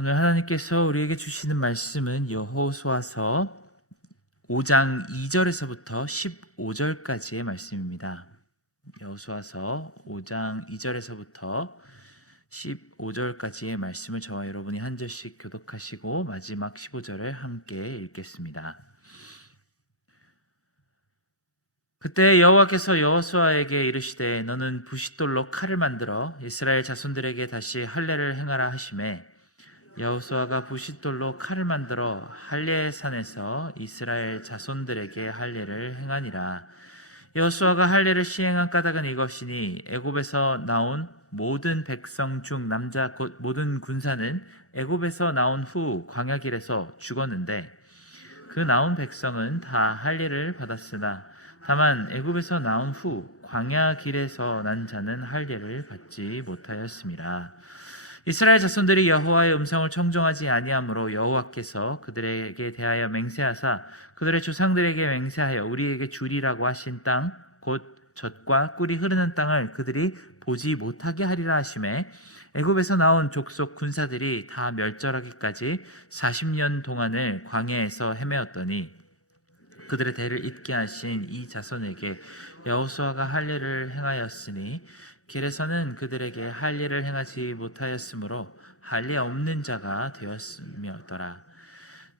오늘 하나님께서 우리에게 주시는 말씀은 여호수아서 5장 2절에서부터 15절까지의 말씀입니다. 여호수아서 5장 2절에서부터 15절까지의 말씀을 저와 여러분이 한 절씩 교독하시고 마지막 15절을 함께 읽겠습니다. 그때 여호와께서 여호수아에게 이르시되 너는 부싯돌로 칼을 만들어 이스라엘 자손들에게 다시 할례를 행하라 하시매 여호수아가 부싯돌로 칼을 만들어 할례의 산에서 이스라엘 자손들에게 할례를 행하니라. 여호수아가 할례를 시행한 까닭은 이것이니 애굽에서 나온 모든 백성 중 남자 곧 모든 군사는 애굽에서 나온 후 광야길에서 죽었는데 그 나온 백성은 다 할례를 받았으나 다만 애굽에서 나온 후 광야길에서 난 자는 할례를 받지 못하였습니다. 이스라엘 자손들이 여호와의 음성을 청종하지 아니하므로 여호와께서 그들에게 대하여 맹세하사 그들의 조상들에게 맹세하여 우리에게 주리라고 하신 땅 곧 젖과 꿀이 흐르는 땅을 그들이 보지 못하게 하리라 하시매 애굽에서 나온 족속 군사들이 다 멸절하기까지 40년 동안을 광야에서 헤매었더니 그들의 대를 잇게 하신 이 자손에게 여호수아가 할례를 행하였으니 길에서는 그들에게 할례를 행하지 못하였으므로 할례 없는 자가 되었으며더라.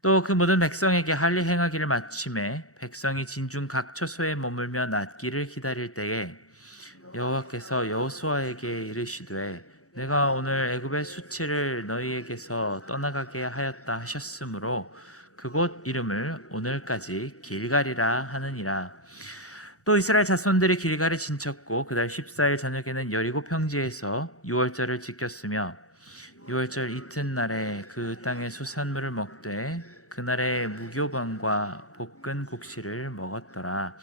또 그 모든 백성에게 할례 행하기를 마침에 백성이 진중 각 처소에 머물며 낫기를 기다릴 때에 여호와께서 여호수아에게 이르시되 내가 오늘 애굽의 수치를 너희에게서 떠나가게 하였다 하셨으므로 그곳 이름을 오늘까지 길갈이라 하느니라. 또 이스라엘 자손들이 길갈에 진쳤고 그달 14일 저녁에는 여리고 평지에서 유월절을 지켰으며 유월절 이튿날에 그 땅의 소산물을 먹되 그날에 무교병과 볶은 곡식을 먹었더라.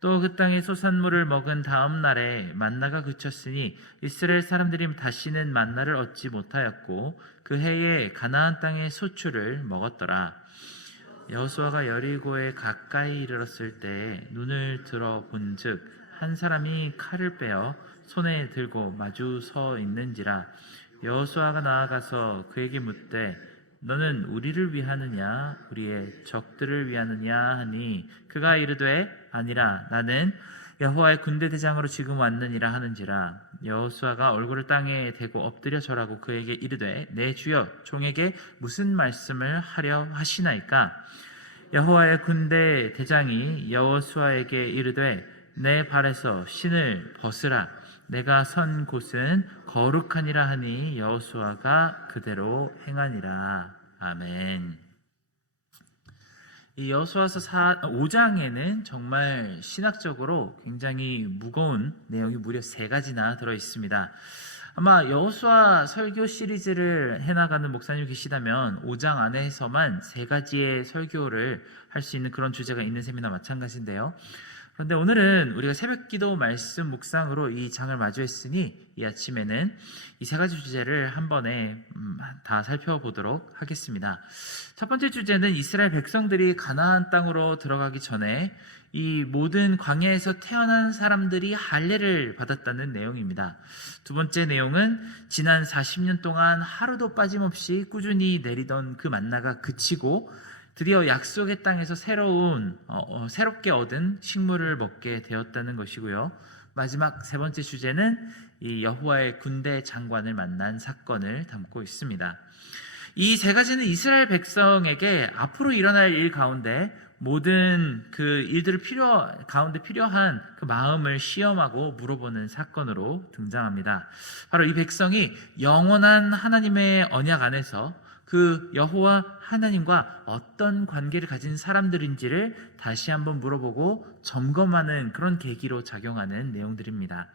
또 그 땅의 소산물을 먹은 다음 날에 만나가 그쳤으니 이스라엘 사람들이 다시는 만나를 얻지 못하였고 그 해에 가나안 땅의 소출을 먹었더라. 여호수아가 여리고에 가까이 이르렀을 때 눈을 들어 본즉 한 사람이 칼을 빼어 손에 들고 마주 서 있는지라. 여호수아가 나아가서 그에게 묻되 너는 우리를 위하느냐 우리의 적들을 위하느냐 하니 그가 이르되 아니라 나는 여호와의 군대 대장으로 지금 왔느니라 하는지라. 여호수아가 얼굴을 땅에 대고 엎드려 절하고 그에게 이르되 내 주여 종에게 무슨 말씀을 하려 하시나이까. 여호와의 군대 대장이 여호수아에게 이르되 내 발에서 신을 벗으라. 내가 선 곳은 거룩하니라 하니 여호수아가 그대로 행하니라. 아멘. 이 여호수아서 5장에는 정말 신학적으로 굉장히 무거운 내용이 무려 3가지나 들어 있습니다. 아마 여호수아 설교 시리즈를 해나가는 목사님 계시다면 5장 안에서만 3가지의 설교를 할 수 있는 그런 주제가 있는 셈이나 마찬가지인데요. 그런데 오늘은 우리가 새벽기도 말씀 묵상으로 이 장을 마주했으니 이 아침에는 이 3가지 주제를 한 번에 다 살펴보도록 하겠습니다. 첫 번째 주제는 이스라엘 백성들이 가나안 땅으로 들어가기 전에 이 모든 광야에서 태어난 사람들이 할례를 받았다는 내용입니다. 두 번째 내용은 지난 40년 동안 하루도 빠짐없이 꾸준히 내리던 그 만나가 그치고 드디어 약속의 땅에서 새롭게 얻은 식물을 먹게 되었다는 것이고요. 마지막 3번째 주제는 이 여호와의 군대 장관을 만난 사건을 담고 있습니다. 이 3가지는 이스라엘 백성에게 앞으로 일어날 일 가운데 모든 그 일들을 가운데 필요한 그 마음을 시험하고 물어보는 사건으로 등장합니다. 바로 이 백성이 영원한 하나님의 언약 안에서 그 여호와 하나님과 어떤 관계를 가진 사람들인지를 다시 한번 물어보고 점검하는 그런 계기로 작용하는 내용들입니다.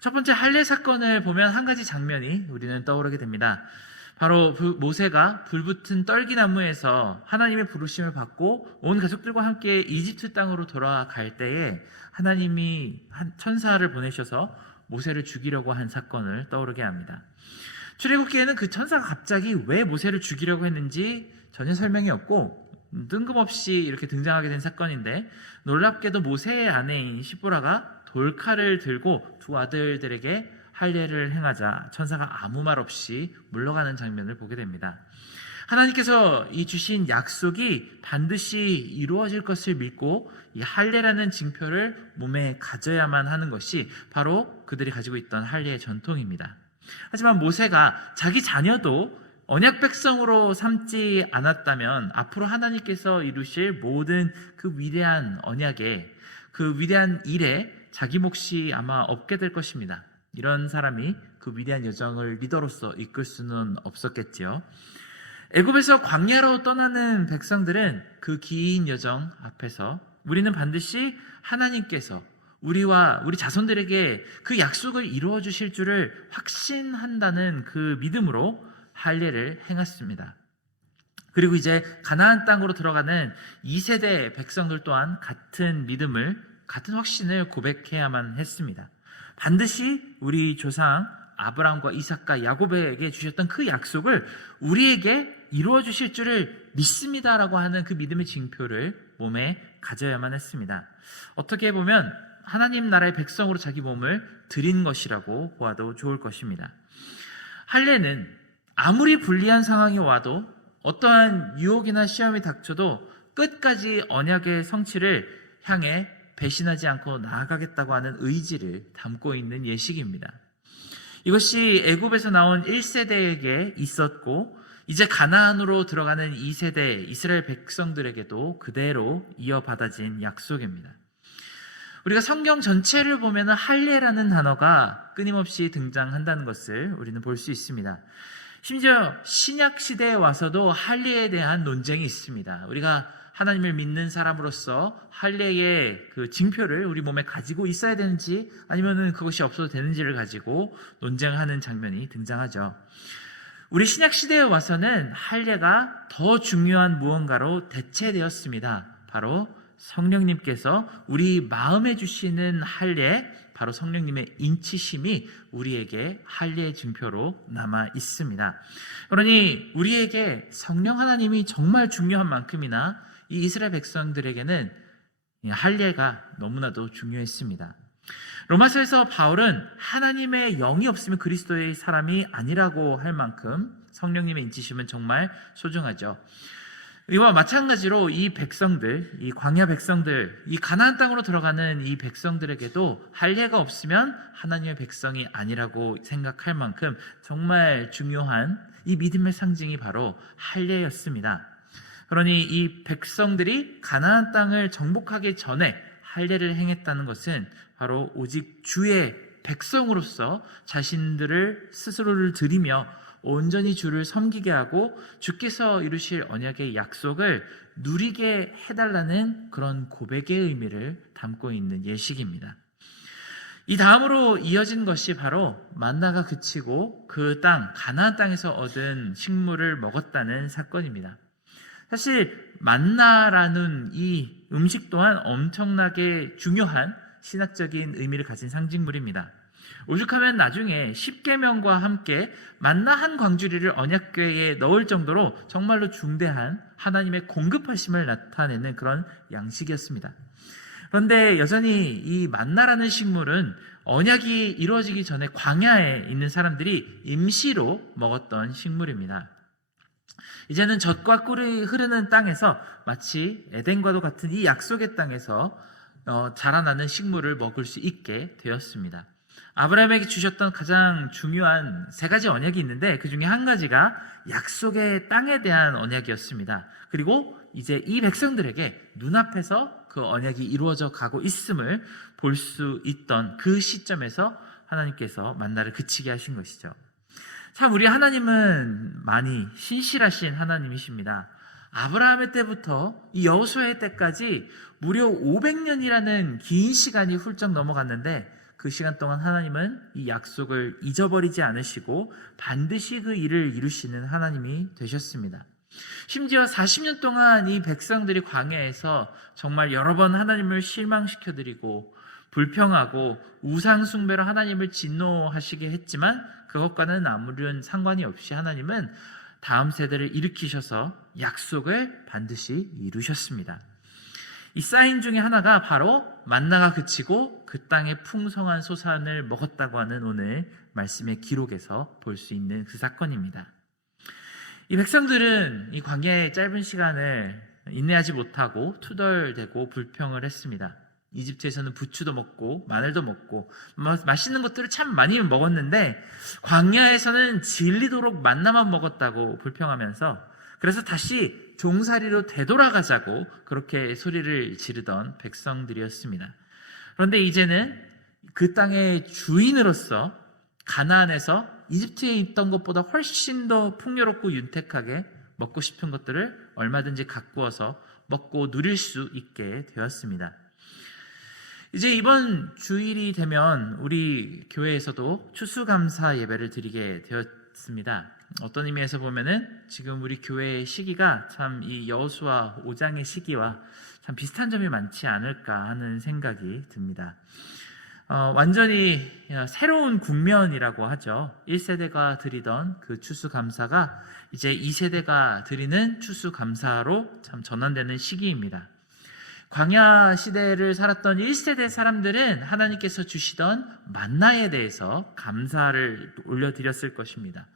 첫 번째 할례 사건을 보면 한 가지 장면이 우리는 떠오르게 됩니다. 바로 모세가 불붙은 떨기나무에서 하나님의 부르심을 받고 온 가족들과 함께 이집트 땅으로 돌아갈 때에 하나님이 한 천사를 보내셔서 모세를 죽이려고 한 사건을 떠오르게 합니다. 출애굽기에는 그 천사가 갑자기 왜 모세를 죽이려고 했는지 전혀 설명이 없고 뜬금없이 이렇게 등장하게 된 사건인데 놀랍게도 모세의 아내인 시보라가 돌칼을 들고 두 아들들에게 할례를 행하자 천사가 아무 말 없이 물러가는 장면을 보게 됩니다. 하나님께서 이 주신 약속이 반드시 이루어질 것을 믿고 이 할례라는 징표를 몸에 가져야만 하는 것이 바로 그들이 가지고 있던 할례의 전통입니다. 하지만 모세가 자기 자녀도 언약 백성으로 삼지 않았다면 앞으로 하나님께서 이루실 모든 그 위대한 언약에, 그 위대한 일에 자기 몫이 아마 없게 될 것입니다. 이런 사람이 그 위대한 여정을 리더로서 이끌 수는 없었겠지요. 애굽에서 광야로 떠나는 백성들은 그 긴 여정 앞에서 우리는 반드시 하나님께서 우리와 우리 자손들에게 그 약속을 이루어 주실 줄을 확신한다는 그 믿음으로 할례를 행했습니다. 그리고 이제 가나안 땅으로 들어가는 2세대 백성들 또한 같은 믿음을, 같은 확신을 고백해야만 했습니다. 반드시 우리 조상 아브라함과 이삭과 야곱에게 주셨던 그 약속을 우리에게 이루어 주실 줄을 믿습니다라고 하는 그 믿음의 징표를 몸에 가져야만 했습니다. 어떻게 보면 하나님 나라의 백성으로 자기 몸을 드린 것이라고 보아도 좋을 것입니다. 할례는 아무리 불리한 상황이 와도, 어떠한 유혹이나 시험이 닥쳐도 끝까지 언약의 성취를 향해 배신하지 않고 나아가겠다고 하는 의지를 담고 있는 예식입니다. 이것이 애굽에서 나온 1세대에게 있었고 이제 가나안으로 들어가는 2세대 이스라엘 백성들에게도 그대로 이어받아진 약속입니다. 우리가 성경 전체를 보면 할례라는 단어가 끊임없이 등장한다는 것을 우리는 볼 수 있습니다. 심지어 신약 시대에 와서도 할례에 대한 논쟁이 있습니다. 우리가 하나님을 믿는 사람으로서 할례의 그 징표를 우리 몸에 가지고 있어야 되는지 아니면은 그것이 없어도 되는지를 가지고 논쟁하는 장면이 등장하죠. 우리 신약 시대에 와서는 할례가 더 중요한 무언가로 대체되었습니다. 바로 성령님께서 우리 마음에 주시는 할례, 바로 성령님의 인치심이 우리에게 할례의 징표로 남아 있습니다. 그러니 우리에게 성령 하나님이 정말 중요한 만큼이나 이 이스라엘 백성들에게는 할례가 너무나도 중요했습니다. 로마서에서 바울은 하나님의 영이 없으면 그리스도의 사람이 아니라고 할 만큼 성령님의 인치심은 정말 소중하죠. 이와 마찬가지로 이 백성들, 이 광야 백성들, 이 가나안 땅으로 들어가는 이 백성들에게도 할례가 없으면 하나님의 백성이 아니라고 생각할 만큼 정말 중요한 이 믿음의 상징이 바로 할례였습니다. 그러니 이 백성들이 가나안 땅을 정복하기 전에 할례를 행했다는 것은 바로 오직 주의 백성으로서 자신들을 스스로를 드리며 온전히 주를 섬기게 하고 주께서 이루실 언약의 약속을 누리게 해달라는 그런 고백의 의미를 담고 있는 예식입니다. 이 다음으로 이어진 것이 바로 만나가 그치고 그 땅, 가나안 땅에서 얻은 식물을 먹었다는 사건입니다. 사실 만나라는 이 음식 또한 엄청나게 중요한 신학적인 의미를 가진 상징물입니다. 오죽하면 나중에 십계명과 함께 만나 한 광주리를 언약궤에 넣을 정도로 정말로 중대한 하나님의 공급하심을 나타내는 그런 양식이었습니다. 그런데 여전히 이 만나라는 식물은 언약이 이루어지기 전에 광야에 있는 사람들이 임시로 먹었던 식물입니다. 이제는 젖과 꿀이 흐르는 땅에서 마치 에덴과도 같은 이 약속의 땅에서 자라나는 식물을 먹을 수 있게 되었습니다. 아브라함에게 주셨던 가장 중요한 세 가지 언약이 있는데 그 중에 한 가지가 약속의 땅에 대한 언약이었습니다. 그리고 이제 이 백성들에게 눈앞에서 그 언약이 이루어져 가고 있음을 볼 수 있던 그 시점에서 하나님께서 만나를 그치게 하신 것이죠. 참 우리 하나님은 많이 신실하신 하나님이십니다. 아브라함의 때부터 이 여호수아의 때까지 무려 500년이라는 긴 시간이 훌쩍 넘어갔는데 그 시간 동안 하나님은 이 약속을 잊어버리지 않으시고 반드시 그 일을 이루시는 하나님이 되셨습니다. 심지어 40년 동안 이 백성들이 광야에서 정말 여러 번 하나님을 실망시켜드리고 불평하고 우상 숭배로 하나님을 진노하시게 했지만 그것과는 아무런 상관이 없이 하나님은 다음 세대를 일으키셔서 약속을 반드시 이루셨습니다. 이 사인 중에 하나가 바로 만나가 그치고 그 땅의 풍성한 소산을 먹었다고 하는 오늘 말씀의 기록에서 볼 수 있는 그 사건입니다. 이 백성들은 이 광야의 짧은 시간을 인내하지 못하고 투덜대고 불평을 했습니다. 이집트에서는 부추도 먹고 마늘도 먹고 맛있는 것들을 참 많이 먹었는데 광야에서는 질리도록 만나만 먹었다고 불평하면서, 그래서 다시 종살이로 되돌아가자고 그렇게 소리를 지르던 백성들이었습니다. 그런데 이제는 그 땅의 주인으로서 가나안에서 이집트에 있던 것보다 훨씬 더 풍요롭고 윤택하게 먹고 싶은 것들을 얼마든지 가꾸어서 먹고 누릴 수 있게 되었습니다. 이제 이번 주일이 되면 우리 교회에서도 추수감사 예배를 드리게 되었습니다. 어떤 의미에서 보면은 지금 우리 교회의 시기가 참 이 여호수아 5장의 시기와 참 비슷한 점이 많지 않을까 하는 생각이 듭니다. 완전히 새로운 국면이라고 하죠. 1세대가 드리던 그 추수감사가 이제 2세대가 드리는 추수감사로 참 전환되는 시기입니다. 광야 시대를 살았던 1세대 사람들은 하나님께서 주시던 만나에 대해서 감사를 올려드렸을 것입니다.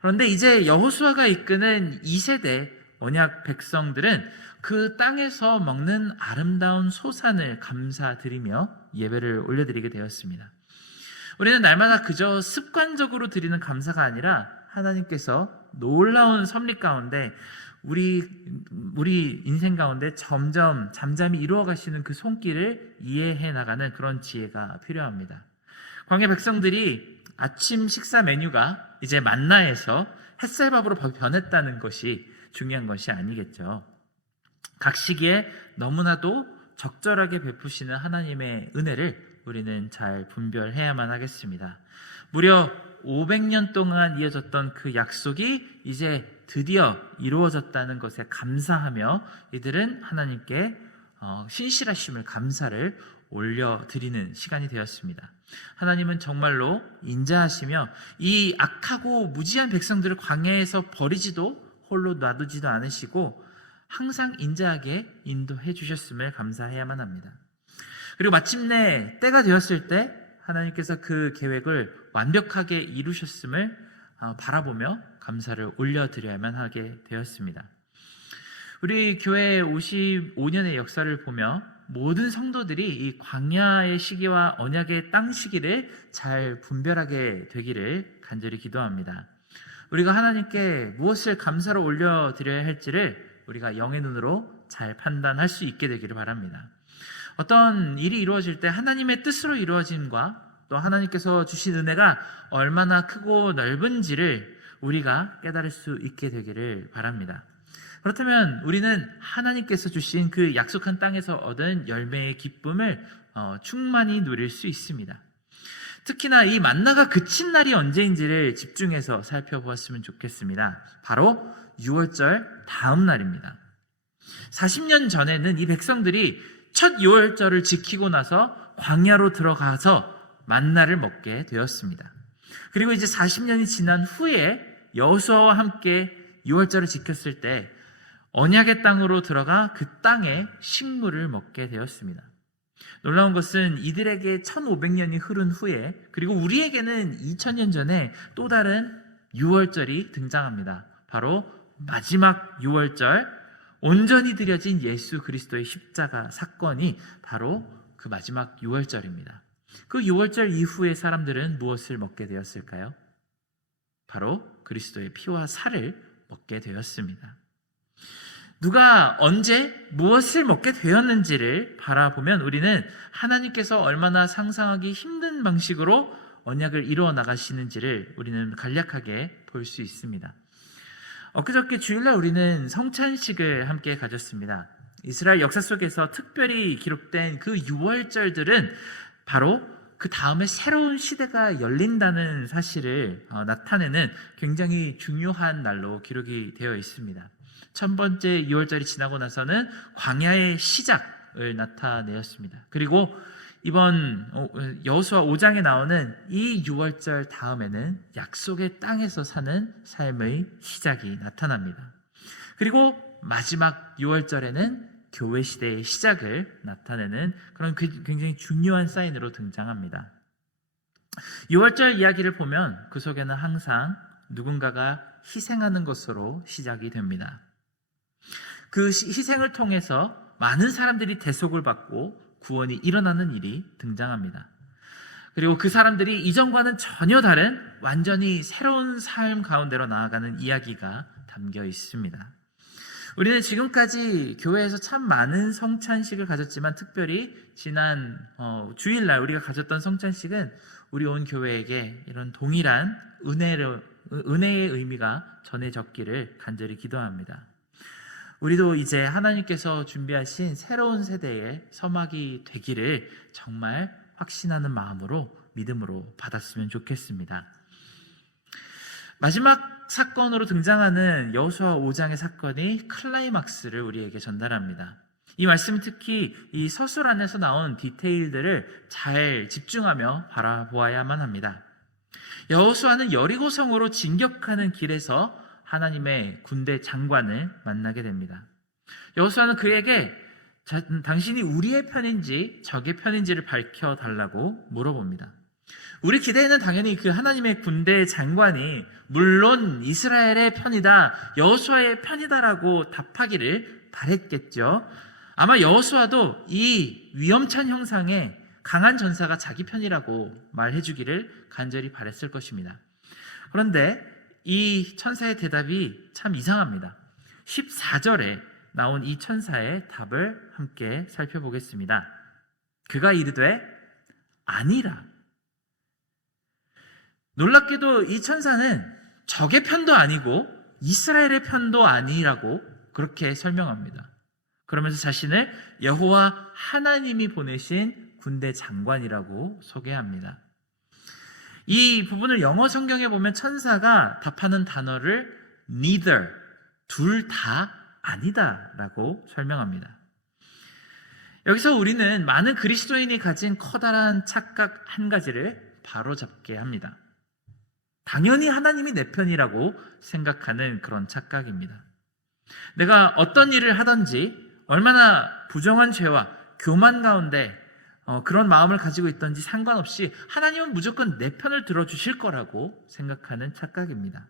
그런데 이제 여호수아가 이끄는 2세대 언약 백성들은 그 땅에서 먹는 아름다운 소산을 감사드리며 예배를 올려드리게 되었습니다. 우리는 날마다 그저 습관적으로 드리는 감사가 아니라 하나님께서 놀라운 섭리 가운데 우리 인생 가운데 점점 잠잠히 이루어가시는 그 손길을 이해해 나가는 그런 지혜가 필요합니다. 광야 백성들이 아침 식사 메뉴가 이제 만나에서 햇살밥으로 변했다는 것이 중요한 것이 아니겠죠. 각 시기에 너무나도 적절하게 베푸시는 하나님의 은혜를 우리는 잘 분별해야만 하겠습니다. 무려 500년 동안 이어졌던 그 약속이 이제 드디어 이루어졌다는 것에 감사하며 이들은 하나님께 신실하심을 감사를 올려드리는 시간이 되었습니다. 하나님은 정말로 인자하시며 이 악하고 무지한 백성들을 광야에서 버리지도 홀로 놔두지도 않으시고 항상 인자하게 인도해 주셨음을 감사해야만 합니다. 그리고 마침내 때가 되었을 때 하나님께서 그 계획을 완벽하게 이루셨음을 바라보며 감사를 올려드려야만 하게 되었습니다. 우리 교회의 55년의 역사를 보며 모든 성도들이 이 광야의 시기와 언약의 땅 시기를 잘 분별하게 되기를 간절히 기도합니다. 우리가 하나님께 무엇을 감사로 올려드려야 할지를 우리가 영의 눈으로 잘 판단할 수 있게 되기를 바랍니다. 어떤 일이 이루어질 때 하나님의 뜻으로 이루어짐과 또 하나님께서 주신 은혜가 얼마나 크고 넓은지를 우리가 깨달을 수 있게 되기를 바랍니다. 그렇다면 우리는 하나님께서 주신 그 약속한 땅에서 얻은 열매의 기쁨을 충만히 누릴 수 있습니다. 특히나 이 만나가 그친 날이 언제인지를 집중해서 살펴보았으면 좋겠습니다. 바로 6월절 다음 날입니다. 40년 전에는 이 백성들이 첫 6월절을 지키고 나서 광야로 들어가서 만나를 먹게 되었습니다. 그리고 이제 40년이 지난 후에 여호수아와 함께 6월절을 지켰을 때 언약의 땅으로 들어가 그 땅의 식물을 먹게 되었습니다. 놀라운 것은 이들에게 1500년이 흐른 후에 그리고 우리에게는 2000년 전에 또 다른 6월절이 등장합니다. 바로 마지막 6월절, 온전히 드려진 예수 그리스도의 십자가 사건이 바로 그 마지막 6월절입니다. 그 6월절 이후에 사람들은 무엇을 먹게 되었을까요? 바로 그리스도의 피와 살을 먹게 되었습니다. 누가 언제 무엇을 먹게 되었는지를 바라보면 우리는 하나님께서 얼마나 상상하기 힘든 방식으로 언약을 이루어 나가시는지를 우리는 간략하게 볼 수 있습니다. 엊그저께 주일날 우리는 성찬식을 함께 가졌습니다. 이스라엘 역사 속에서 특별히 기록된 그 6월절들은 바로 그 다음에 새로운 시대가 열린다는 사실을 나타내는 굉장히 중요한 날로 기록이 되어 있습니다. 첫 번째 6월절이 지나고 나서는 광야의 시작을 나타내었습니다. 그리고 이번 여호수아 5장에 나오는 이 6월절 다음에는 약속의 땅에서 사는 삶의 시작이 나타납니다. 그리고 마지막 6월절에는 교회 시대의 시작을 나타내는 그런 굉장히 중요한 사인으로 등장합니다. 6월절 이야기를 보면 그 속에는 항상 누군가가 희생하는 것으로 시작이 됩니다. 그 희생을 통해서 많은 사람들이 대속을 받고 구원이 일어나는 일이 등장합니다. 그리고 그 사람들이 이전과는 전혀 다른 완전히 새로운 삶 가운데로 나아가는 이야기가 담겨 있습니다. 우리는 지금까지 교회에서 참 많은 성찬식을 가졌지만 특별히 지난 주일날 우리가 가졌던 성찬식은 우리 온 교회에게 이런 동일한 은혜의 의미가 전해졌기를 간절히 기도합니다. 우리도 이제 하나님께서 준비하신 새로운 세대의 서막이 되기를 정말 확신하는 마음으로 믿음으로 받았으면 좋겠습니다. 마지막 사건으로 등장하는 여호수아 5장의 사건이 클라이막스를 우리에게 전달합니다. 이 말씀은 특히 이 서술 안에서 나온 디테일들을 잘 집중하며 바라보아야만 합니다. 여호수아는 여리고성으로 진격하는 길에서 하나님의 군대 장관을 만나게 됩니다. 여호수아는 그에게 당신이 우리의 편인지 적의 편인지를 밝혀달라고 물어봅니다. 우리 기대에는 당연히 그 하나님의 군대 장관이 물론 이스라엘의 편이다, 여호수아의 편이다라고 답하기를 바랬겠죠. 아마 여호수아도 이 위험찬 형상에 강한 전사가 자기 편이라고 말해주기를 간절히 바랬을 것입니다. 그런데 이 천사의 대답이 참 이상합니다. 14절에 나온 이 천사의 답을 함께 살펴보겠습니다. 그가 이르되 아니라. 놀랍게도 이 천사는 적의 편도 아니고 이스라엘의 편도 아니라고 그렇게 설명합니다. 그러면서 자신을 여호와 하나님이 보내신 군대 장관이라고 소개합니다. 이 부분을 영어 성경에 보면 천사가 답하는 단어를 neither, 둘 다 아니다 라고 설명합니다. 여기서 우리는 많은 그리스도인이 가진 커다란 착각 한 가지를 바로잡게 합니다. 당연히 하나님이 내 편이라고 생각하는 그런 착각입니다. 내가 어떤 일을 하든지 얼마나 부정한 죄와 교만 가운데 그런 마음을 가지고 있든지 상관없이 하나님은 무조건 내 편을 들어주실 거라고 생각하는 착각입니다.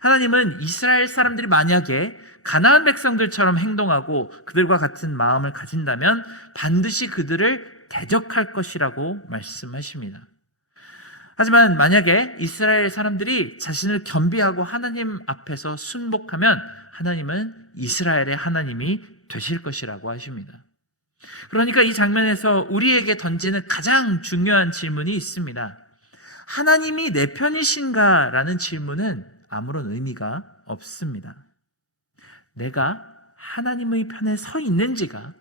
하나님은 이스라엘 사람들이 만약에 가나안 백성들처럼 행동하고 그들과 같은 마음을 가진다면 반드시 그들을 대적할 것이라고 말씀하십니다. 하지만 만약에 이스라엘 사람들이 자신을 겸비하고 하나님 앞에서 순복하면 하나님은 이스라엘의 하나님이 되실 것이라고 하십니다. 그러니까 이 장면에서 우리에게 던지는 가장 중요한 질문이 있습니다. 하나님이 내 편이신가? 라는 질문은 아무런 의미가 없습니다. 내가 하나님의 편에 서 있는지가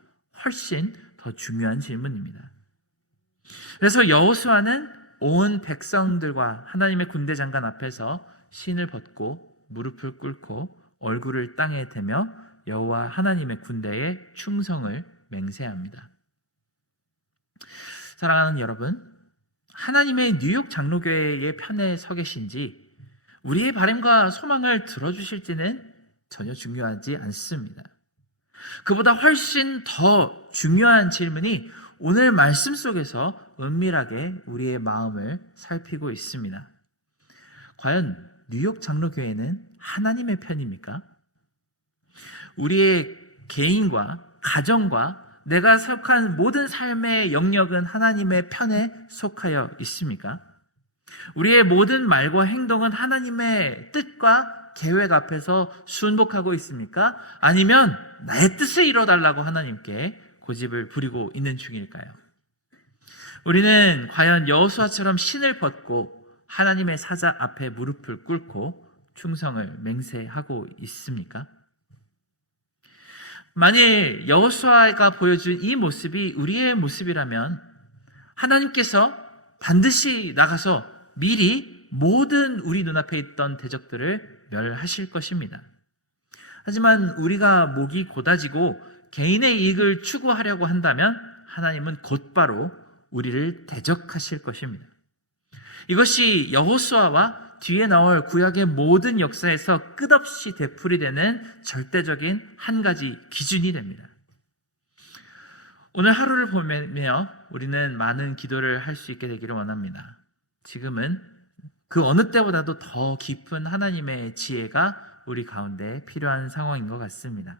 훨씬 더 중요한 질문입니다. 그래서 여호수아는 온 백성들과 하나님의 군대 장관 앞에서 신을 벗고 무릎을 꿇고 얼굴을 땅에 대며 여호와 하나님의 군대에 충성을 맹세합니다. 사랑하는 여러분, 하나님의 뉴욕 장로교회의 편에 서 계신지 우리의 바람과 소망을 들어주실지는 전혀 중요하지 않습니다. 그보다 훨씬 더 중요한 질문이 오늘 말씀 속에서 은밀하게 우리의 마음을 살피고 있습니다. 과연 뉴욕 장로교회는 하나님의 편입니까? 우리의 개인과 가정과 내가 속한 모든 삶의 영역은 하나님의 편에 속하여 있습니까? 우리의 모든 말과 행동은 하나님의 뜻과 계획 앞에서 순복하고 있습니까? 아니면 나의 뜻을 이뤄달라고 하나님께 고집을 부리고 있는 중일까요? 우리는 과연 여호수아처럼 신을 벗고 하나님의 사자 앞에 무릎을 꿇고 충성을 맹세하고 있습니까? 만일 여호수아가 보여준 이 모습이 우리의 모습이라면 하나님께서 반드시 나가서 미리 모든 우리 눈앞에 있던 대적들을 멸하실 것입니다. 하지만 우리가 목이 곧아지고 개인의 이익을 추구하려고 한다면 하나님은 곧바로 우리를 대적하실 것입니다. 이것이 여호수아와 뒤에 나올 구약의 모든 역사에서 끝없이 되풀이되는 절대적인 한 가지 기준이 됩니다. 오늘 하루를 보며 우리는 많은 기도를 할 수 있게 되기를 원합니다. 지금은 그 어느 때보다도 더 깊은 하나님의 지혜가 우리 가운데 필요한 상황인 것 같습니다.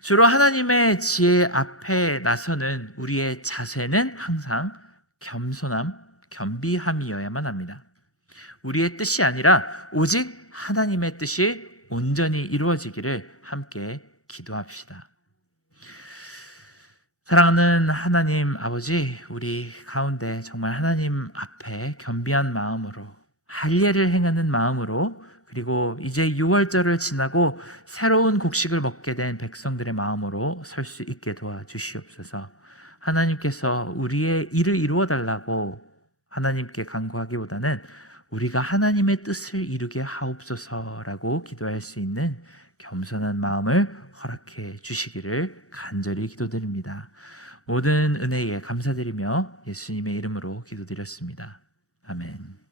주로 하나님의 지혜 앞에 나서는 우리의 자세는 항상 겸손함, 겸비함이어야만 합니다. 우리의 뜻이 아니라 오직 하나님의 뜻이 온전히 이루어지기를 함께 기도합시다. 사랑하는 하나님 아버지, 우리 가운데 정말 하나님 앞에 겸비한 마음으로, 할례를 행하는 마음으로, 그리고 이제 6월절을 지나고 새로운 곡식을 먹게 된 백성들의 마음으로 설 수 있게 도와주시옵소서. 하나님께서 우리의 일을 이루어 달라고 하나님께 간구하기보다는 우리가 하나님의 뜻을 이루게 하옵소서라고 기도할 수 있는 겸손한 마음을 허락해 주시기를 간절히 기도드립니다. 모든 은혜에 감사드리며 예수님의 이름으로 기도드렸습니다. 아멘.